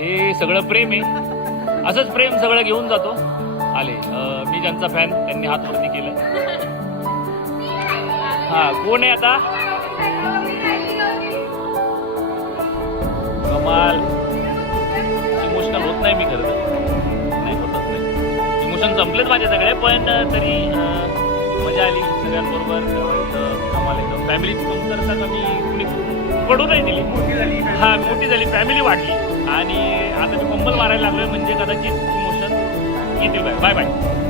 हे सगळं प्रेम आहे, असंच प्रेम सगळं घेऊन जातो. आले मी ज्यांचा फॅन त्यांनी हात वरती केलं. हा कोण आहे आता? कमाल. इमोशनल होत नाही मी खरं तर, नाही होतच नाही. इमोशन संपलेच माझे सगळे, पण तरी मजा आली सगळ्यांबरोबर. आम्हाला एकदम फॅमिलीची कमतरता कमी कुणी पडू नाही दिली. हा मोठी झाली, फॅमिली वाढली आणि आता मी कंबल मारायला लागलोय म्हणजे कदाचित इमोशन येतील. Bye bye bye.